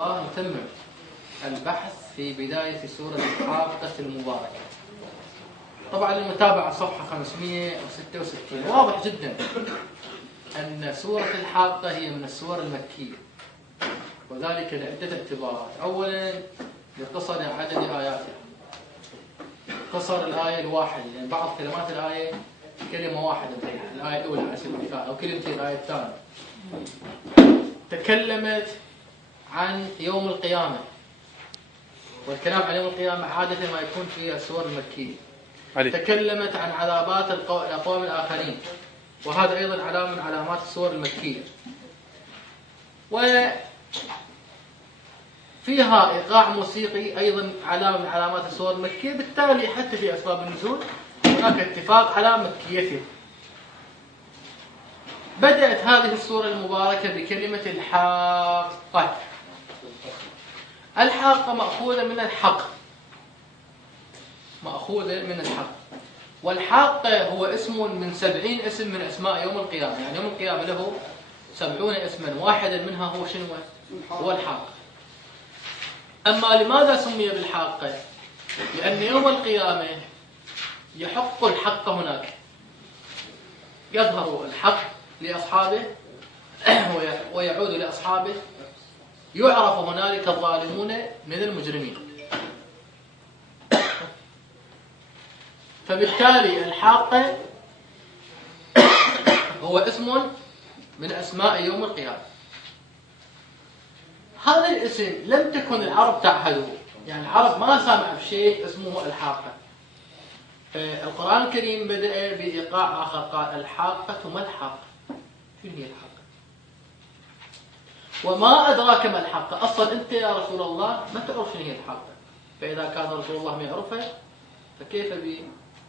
نتمم البحث في بداية سورة الحاقة المباركة. طبعا المتابعة صفحة 566 واضح جدا أن سورة الحاقة هي من السور المكية، وذلك لعدة اعتبارات. أولا لقصر عدد آياتها، قصر الآية الواحدة، لأن بعض كلمات الآية كلمة واحدة، مثل الآية الأولى على سبيل المثال أو كلمتين الآية الثانية. تكلمت عن يوم القيامة، والكلام عن يوم القيامة عادة ما يكون في السور المكية. تكلمت عن عذابات الأقوام الآخرين، وهذا أيضا علامة من علامات السور المكية. وفيها إيقاع موسيقي أيضا علامة من علامات السور المكية، بالتالي حتى في أسباب النزول هناك اتفاق على مكيته. بدأت هذه السورة المباركة بكلمة الحاقة. الحاقة مأخوذة من الحق، مأخوذة من الحق. والحاقة هو اسم من 70 اسم من أسماء يوم القيامة، يعني يوم القيامة له 70 اسما، واحدا منها هو شنو؟ هو الحاقة. أما لماذا سمي بالحاقة؟ لأن يوم القيامة يحق الحق هناك، يظهر الحق لأصحابه ويعود لأصحابه، يعرف هنالك الظالمون من المجرمين. فبالتالي الحاقة هو اسم من أسماء يوم القيامة. هذا الاسم لم تكن العرب تعهده، يعني العرب ما سمع بشيء اسمه الحاقة. القرآن الكريم بدأ بإيقاع آخر، قال الحاقة ما الحاقة. شو هي الحاقة؟ وما أدراك ما الحاقة. أصلا أنت يا رسول الله ما تعرف شنو هي الحاقة، فإذا كان رسول الله ما يعرفها فكيف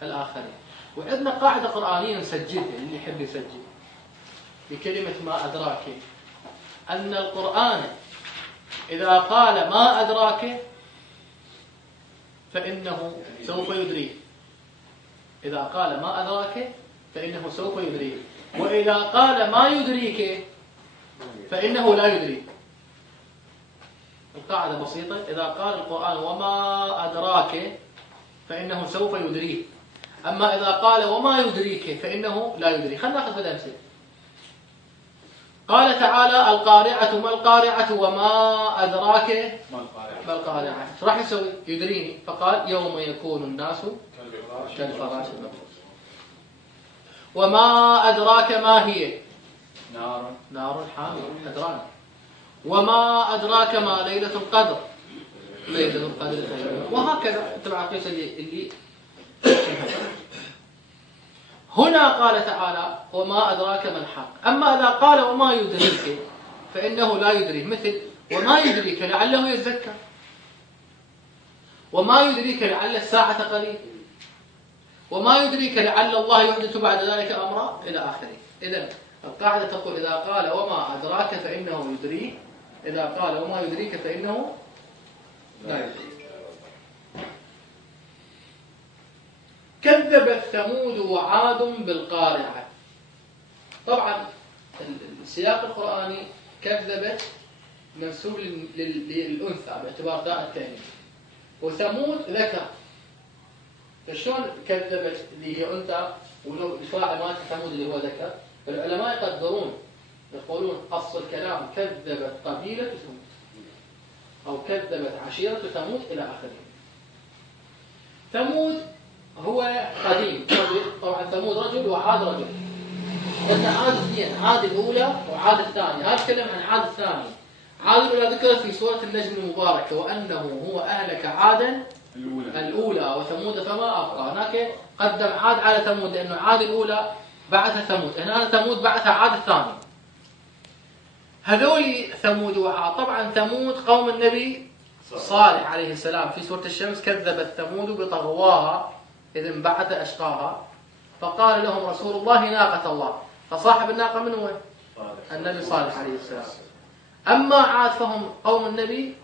بالآخرين؟ وعندنا قاعدة قرآنية نسجلها اللي يحب يسجل بكلمة ما أدراك، أن القرآن إذا قال ما أدراك فإنه سوف يدريه. إذا قال ما أدراك فإنه سوف يدريه، وإذا قال ما يدريك فإنه لا يدري. القاعدة بسيطة، إذا قال القرآن وما أدراك فإنه سوف يدريه، أما إذا قال وما يدريك فإنه لا يدري. خلنا نأخذ هذا أمثلة. قال تعالى القارعة ما القارعة وما أدراك ما القارعة. راح يسوي يدريني، فقال يوم يكون الناس كالفراش المبثوث. وما أدراك ما هي نار حامية، أدراك. وما أدراك ما ليلة القدر، ليلة القدر خير. وهكذا تبع قيس اللي هنا قال تعالى وما أدراك ما الحق. أما إذا قال وما يدريك فإنه لا يدري، مثل وما يدريك لعله يزكى، وما يدريك لعل الساعة قريب، وما يدريك لعل الله يحدث بعد ذلك أمرا إلى آخره. إذن القاعدة تقول إذا قال وما أدراك فإنه يدري، إذا قال وما يدريك فإنه لا يدري. كذبت ثمود وعاد بالقارعة. طبعا السياق القرآني كذبت منسوب للأنثى باعتبار داء التأنيث، وثمود ذكر. فشلون كذبت اللي هي أنثى ولو الفاعل مالت ثمود اللي هو ذكر؟ العلماء يقدرون، يقولون أصل الكلام كذبت قبيلة ثمود أو كذبت عشيرة ثمود إلى آخره. ثمود هو قديم، طبعا ثمود رجل وعاد رجل. قلنا عاد اثنين، عاد الأولى وعاد الثانية. هذا تكلم عن عاد الثاني. عاد الأولى ذكرت في سورة النجم المباركة، وأنه هو أهلك عادا الأولى وثمود فما أبقى. هناك قدم عاد على ثمود لأنه عاد الأولى بعث ثمود، هنا ثمود بعث عاد الثاني. هذول ثمود وعاد. طبعا ثمود قوم النبي صالح عليه السلام. في سورة الشمس كذبت ثمود بطغواها إذ انبعث أشقاها فقال لهم رسول الله ناقة الله. فصاحب الناقة من هو؟ النبي صالح عليه السلام. أما عاد فهم قوم النبي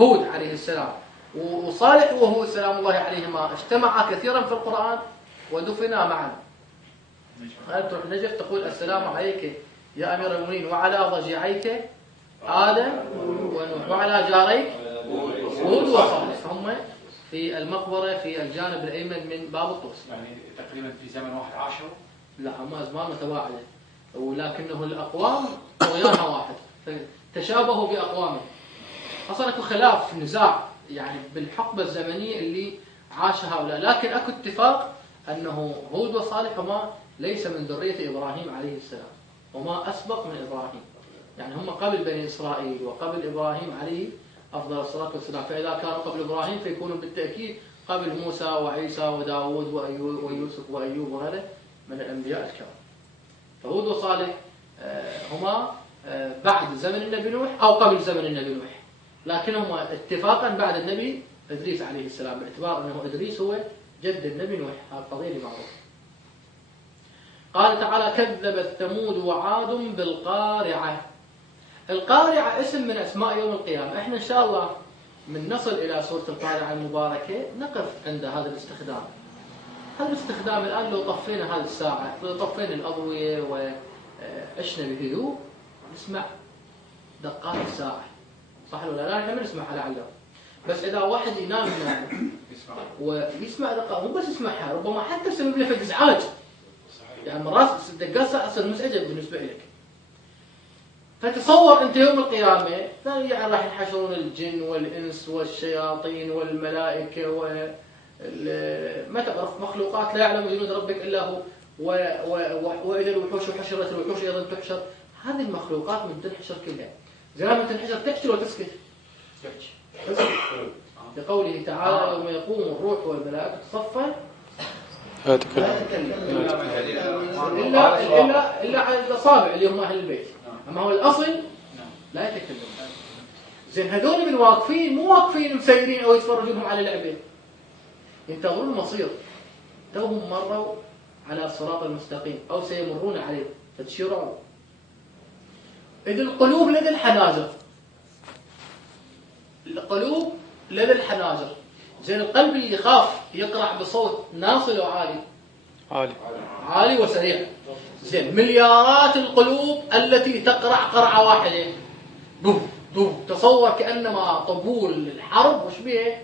هود عليه السلام. وصالح وهود سلام الله عليهما اجتمعا كثيرا في القرآن ودفنا معا. تروح نجف تقول السلام عليك يا أمير المؤمنين وعلى ضجيعيك آدم ونوح وعلى جاريك هود وصالح، هم في المقبرة في الجانب الأيمن من باب الطوس. يعني تقريبا في زمن واحد عاشوا؟ لا، هم أزمان متباعدة، ولكنه الأقوام طغيانها واحد، فتشابهوا بأقوامهم. أصلا أكو خلاف نزاع يعني بالحقبة الزمنية اللي عاش هؤلاء، لكن أكو اتفاق أنه هود وصالح هما ليس من ذرية إبراهيم عليه السلام، وما أسبق من إبراهيم، يعني هم قبل بني إسرائيل وقبل إبراهيم عليه أفضل الصلاة والسلام. فإذا كانوا قبل إبراهيم فيكونوا بالتأكيد قبل موسى وعيسى وداود ويوسف وأيوب وغيره من الأنبياء الكرام. فهود وصالح هما بعد زمن النبي نوح أو قبل زمن النبي نوح، لكنهما اتفاقا بعد النبي إدريس عليه السلام، باعتبار أنه إدريس هو جد النبي نوح. هذا قضية معروفة. قال تعالى: كذبت ثمود وعاد بالقارعة. القارعة اسم من أسماء يوم القيامة. احنا إن شاء الله من نصل إلى سورة القارعة المباركة نقف عند هذا الاستخدام. هذا الاستخدام الآن لو طفينا هذه الساعة، لو طفينا الأضوية وعشنا بهدوء نسمع دقات الساعة، صح ولا لا؟ احنا ما نسمعها لعله، بس إذا واحد ينام ويسمع دقات، مو بس يسمعها، ربما حتى تسبب له فد إزعاج. يعني مرات دقات ساعة تصير مزعجة بالنسبة لك. فتصور أنت يوم القيامة يعني راح يحشرون الجن والإنس والشياطين والملائكة ما تعرف مخلوقات لا يعلم جنود ربك إلا هو، وإذا الوحوش حشرت الوحوش أيضا تحشر. هذه المخلوقات من تنحشر كلها، زي ما تنحشر تحشر وتسكت. لقوله تعالى: يوم يقوم الروح والملائكة صفا لا يتكلم إلا على الأصابع اللي هم أهل البيت، أما هو الأصل لا يتكلم. زين هذول من واقفين، مو واقفين مسيرين أو يتفرجونهم على لعبة، ينتظرون المصير. توهم مروا على الصراط المستقيم أو سيمرون عليه فتشيروا. إذ القلوب لدى الحناجر، القلوب لدى الحناجر. زين القلب اللي يخاف يقرع بصوت ناصل وعالي، عالي وسريع. زين مليارات القلوب التي تقرع قرعة واحدة، بوم بوم، تصور كأنما طبول الحرب وش بيه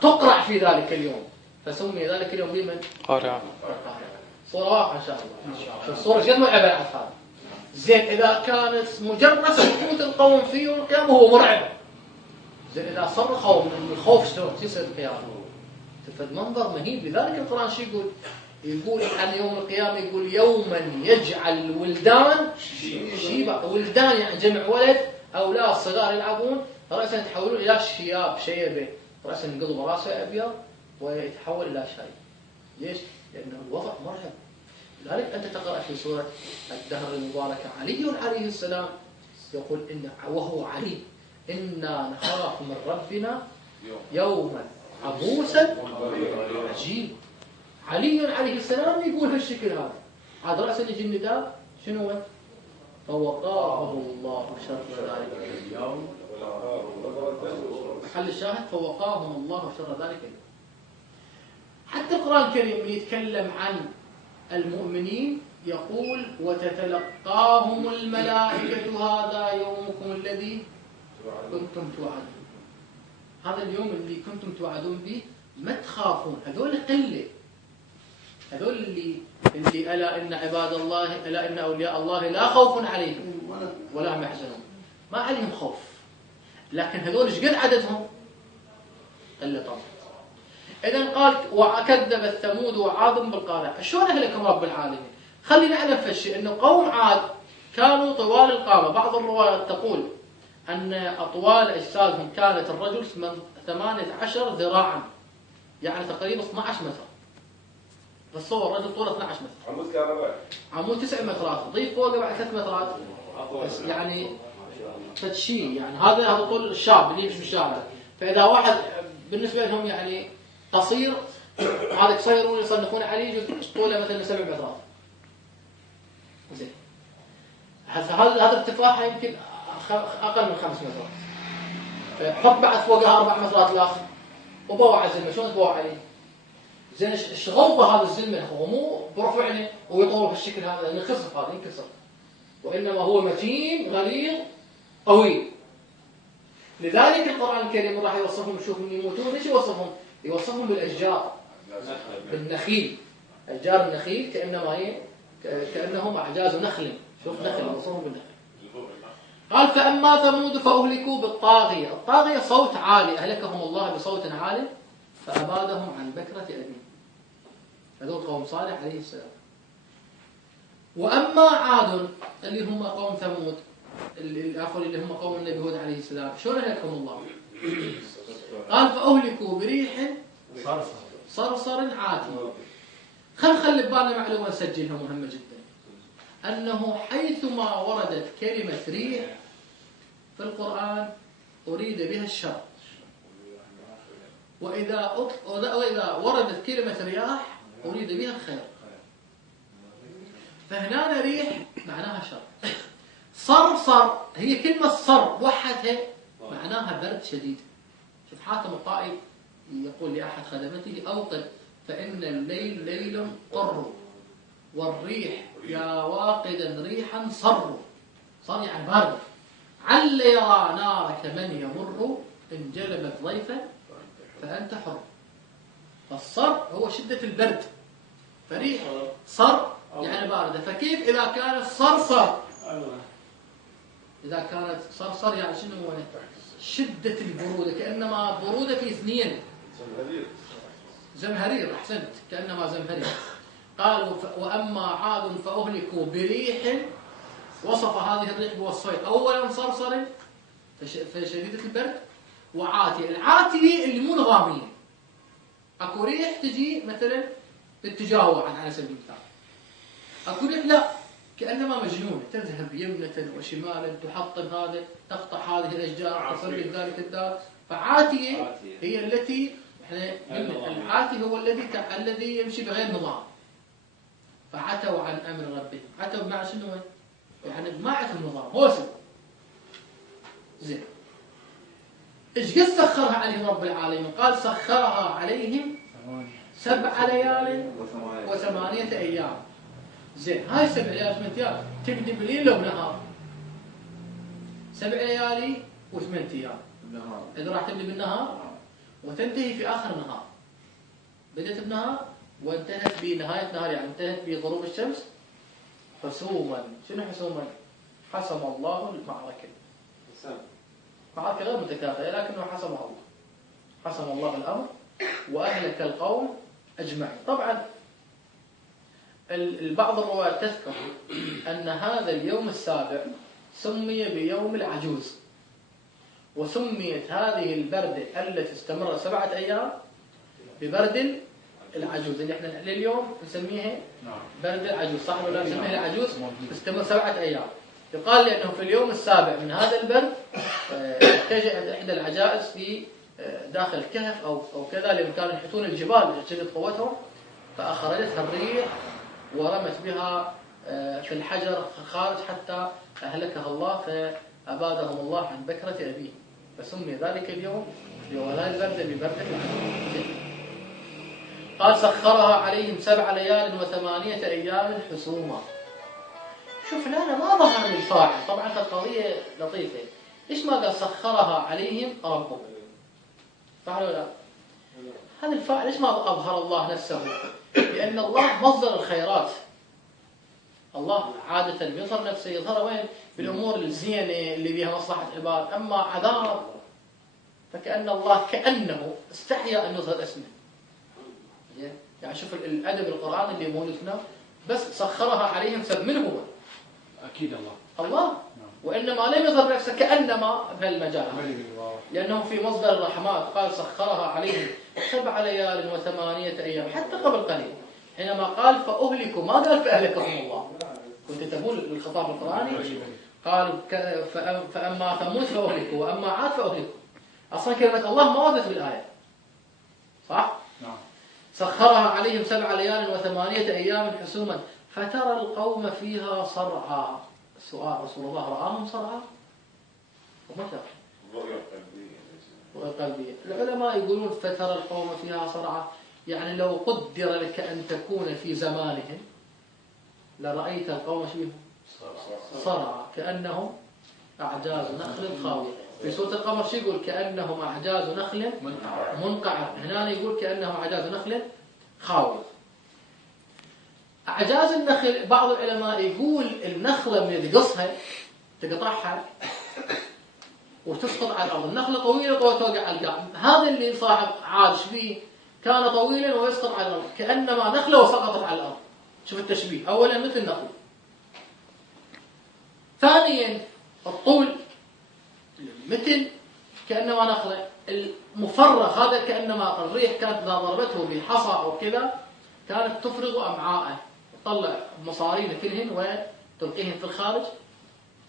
تقرع في ذلك اليوم، فسمي ذلك اليوم بمن؟ قارعة. صورة واقعة إن شاء الله. الصورة جد مرعبة على الحال. زين إذا كانت مجرد سكوت القوم فيه والقيامة هو مرعب. زين إذا صرخوا من الخوف شو يصير القيامة؟ فد منظر مهيب. لذلك القرآن شو يقول؟ يقول عن يوم القيامة، يقول: يوما يجعل الولدان شيبا. ولدان يعني جمع ولد، أولاد صغار يلعبون، رأسا يتحولون إلى شياب شيبة، رأسا ينقلب راسه أبيض ويتحول إلى شاي. ليش؟ لأنه الوضع مرعب. لذلك أنت تقرأ في سورة الدهر المباركة علي عليه السلام يقول وهو علي: إنا نخاف من ربنا يوما عبوسا عجيب. علي عليه السلام يقول هالشكل هذا. عاد رأس يجي النداء شنو؟ فوقاه الله شر ذلك اليوم. محل الشاهد: فوقاهم الله شر ذلك اليوم. حتى القرآن الكريم يتكلم عن المؤمنين يقول: وتتلقاهم الملائكة هذا يومكم الذي كنتم توعدون. هذا اليوم اللي كنتم توعدون به ما تخافون. هذول قلة، هذول اللي ألا إن عباد الله، ألا إن أولياء الله لا خوف عليهم ولا هم يحزنون. ما عليهم خوف، لكن هذول ايش قد عددهم؟ قلة طبعا. إذن قال: وكذبت ثمود وعاد بالقارعة. شلون أهلكهم رب العالمين؟ خلينا نعلم فشي إنه قوم عاد كانوا طوال القامة. بعض الروايات تقول أن أطوال أجسادهم كانت الرجل 18 ذراعا، يعني تقريبا 12 متر. تصور رجل طوله 12 متر. عمود كان بعد؟ عمود 9 مترات، ضيف فوقه بعد 3 مترات. بس يعني فتشي، يعني هذا طول الشاب اللي يمشي بالشارع. فإذا واحد بالنسبة لهم يعني قصير، هذا يصيرون يصنفون عليه يجوز طوله مثلا 7 مترات. زين هذا ارتفاعها يمكن أقل من 5 مترات. حط بعد فوقها 4 مترات الآخر وبوع الزلمة. شلون تبوع عليه؟ زين الشغوبة هذا الزلمة هو مو برفعني ويطول بالشكل هذا، لأنه خصف، هذا ينكسر، وإنما هو متين غليظ قوي. لذلك القرآن الكريم راح يوصفهم، شوف من يموتون ايش يوصفهم؟ يوصفهم بالأشجار، بالنخيل. أشجار النخيل كأنهم أعجاز نخل. شوف نخل يوصفهم بالنخل. قال فأما ثمود فأهلكوا بالطاغية. الطاغية صوت عالي، أهلكهم الله بصوت عالي فأبادهم عن بكرة أبيهم. هذول قوم صالح عليه السلام. وأما عاد اللي هم قوم ثمود، اللي هم قوم النبي هود عليه السلام، شلون أهلكهم الله؟ قال فأهلكوا بريح صرصر عاتي. خلي ببالنا معلومة نسجلها مهمة جدا، أنه حيثما وردت كلمة ريح في القرآن أريد بها الشر، وإذا وردت كلمة رياح أريد بها الخير. فهنا ريح معناها شر. صرصر هي كلمة صر وحدها معناها برد شديد. شوف حاتم الطائي يقول لأحد خدمته أوقد فإن الليل ليل قر والريح يا واقدا ريحا صر. صر يعني بارد. عل يرى نارك من يمر إن جلبت ضيفا فأنت حر. فالصر هو شدة البرد، فريح صر يعني باردة. فكيف إذا كانت صرصر؟ إذا كانت صرصر يعني شنو هو؟ شدة البرودة، كأنما برودة في اثنين. زمهرير. أحسنت، كأنما زمهرير. قالوا وأما عاد فأهلكوا بريح، وصف هذه الريح بوصفين: أولا صرصر فشديدة البرد، وعاتية. العاتية اللي مو نظامية. أكو ريح تجي مثلا باتجاه واحد على سبيل المثال، أكو ريح لا كأنما مجنونة تذهب يمنة وشمالا، تحطم هذا، تقطع هذه الأشجار، تفرق ذلك الدار. فعاتية هي التي العاتي هو الذي يمشي بغير نظام. فعتوا عن أمر ربهم. عتوا مع شنو؟ يعني ما عتوا نظام، هوسوا. زين. إيش قد سخرها عليهم رب العالمين؟ قال سخرها عليهم 7 ليال و8 أيام. زين، هاي 7 ليالي و8 أيام تبدي بليل لو بنهار. 7 ليالي و8 أيام. إذا راح تبدي بالنهار وتنتهي في آخر النهار. بدأت بنهار وانتهت بنهاية نهار، يعني انتهت بغروب الشمس. حسوما. شنو حسوما؟ حسم الله المعركة. معركة غير متكافئة لكنه حسمها الله. حسم الله الأمر وأهلك القوم أجمعين. طبعا بعض الروايات تذكر أن هذا اليوم السابع سمي بيوم العجوز، وسميت هذه البردة التي استمرت 7 أيام ببرد العجوز، اللي احنا اليوم نسميها برد العجوز، صح ولا نسميها العجوز؟ تستمر 7 أيام. يقال لأنه في اليوم السابع من هذا البرد اتجهت إحدى العجائز في داخل الكهف أو كذا، لأن كانوا يحيطون الجبال شدة قوتهم، فأخرجتها الريح ورمت بها في الحجر خارج حتى أهلكها الله، فأبادهم الله عن بكرة أبيه. فسمي ذلك اليوم بولاء البردة ببردة العجوز. قال سخرها عليهم 7 ليال و8 أيام حسوما. شوف الآن ما ظهر الفاعل. طبعا القضية لطيفة. ليش ما قال سخرها عليهم ربهم؟ فعل ولا لا؟ هذا الفاعل ليش ما أظهر الله نفسه؟ لأن الله مصدر الخيرات. الله عادة يظهر نفسه، يظهر وين؟ بالأمور الزينة اللي بها مصلحة العباد. أما عذاب فكأن الله كأنه استحيا أن يظهر اسمه. يعني شوف الأدب القرآن اللي موجود هنا، بس سخرها عليهم من هو؟ أكيد الله. وإنما لم يظهر نفسه كأنما في المجال، لأنه في مصدر الرحمات. قال سخرها عليهم 7 ليال و8 أيام، حتى قبل قليل حينما قال فأهلكوا ما قال فأهلكهم الله. كنت تقول الخطاب القرآني قال فأما ثمود فأهلكوا وأما عاد فأهلكوا. أصلا كلمة الله ما وردت بالآية، صح؟ نعم. سخرها عليهم 7 ليال و8 أيام حسوما فترى القوم فيها صرعى. السؤال: رسول الله رآهم صرعى؟ ومتى؟ رؤية قلبية. العلماء يقولون فترى القوم فيها صرعى، يعني لو قدر لك أن تكون في زمانهم لرأيت القوم فيهم صرعى كأنهم أعجاز نخل خاوية. في سورة القمر شو يقول؟ كأنهم أعجاز نخل منقعر. هنا يقول كأنهم أعجاز نخل خاوي. أعجاز النخل بعض العلماء يقول النخلة من تقصها تقطعها وتسقط على الأرض. النخلة طويلة توقع على القاع. هذا اللي صاحب عاد شبيه كان طويلا ويسقط على الأرض كأنما نخلة وسقطت على الأرض. شوف التشبيه، أولا مثل نخلة. ثانيا الطول مثل كأنما نخلة. المفرغ هذا كأنما الريح كانت إذا ضربته بحصى أو كذا كانت تفرغ أمعاءه، تطلع مصارين كلهن وتلقيهن في الخارج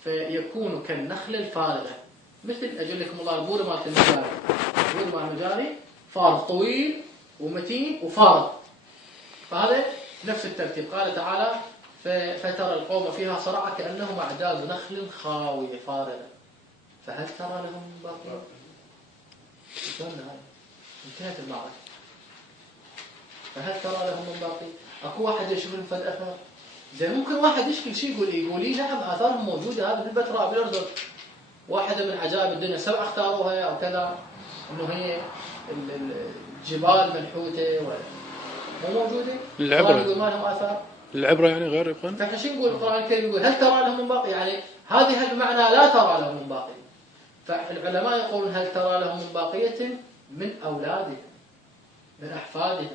فيكون كالنخلة الفارغة. مثل أجل لكم الله البورة مالت المجاري. البورة مال المجاري فارغ طويل ومتين وفارغ. فهذا نفس الترتيب. قال تعالى فترى القوم فيها صرعى كأنهم أعجاز نخل خاوية فارغة فهل ترى لهم من باقي؟ انتهت المعركة. فهل ترى لهم من باقي؟ أكو واحد يشوفهم فد أثر زي ممكن واحد يشكل شيء يقول لي نعم آثارهم موجودة هذه في البتراء بالأردن. واحدة من عجائب الدنيا 7 اختاروها أو كذا إنه هي الجبال منحوتة مو موجودة. العبرة يقول ما لهم آثار. العبرة يعني غير يبقى. فإحنا شو نقول القرآن الكريم يقول هل ترى لهم من باقي؟ يعني هذه بمعنى لا ترى لهم من باقي. فالعلماء يقولون هل ترى لهم من باقية من أولادهم من أحفادهم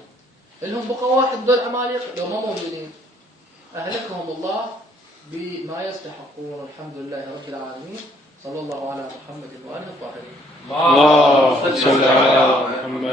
لهم بقى واحد دول عمالقة لو ما موجودين أهلكهم الله بما يستحقون. الحمد لله رب العالمين. صلى الله على محمد وآله الطاهرين. اللهم صل على محمد.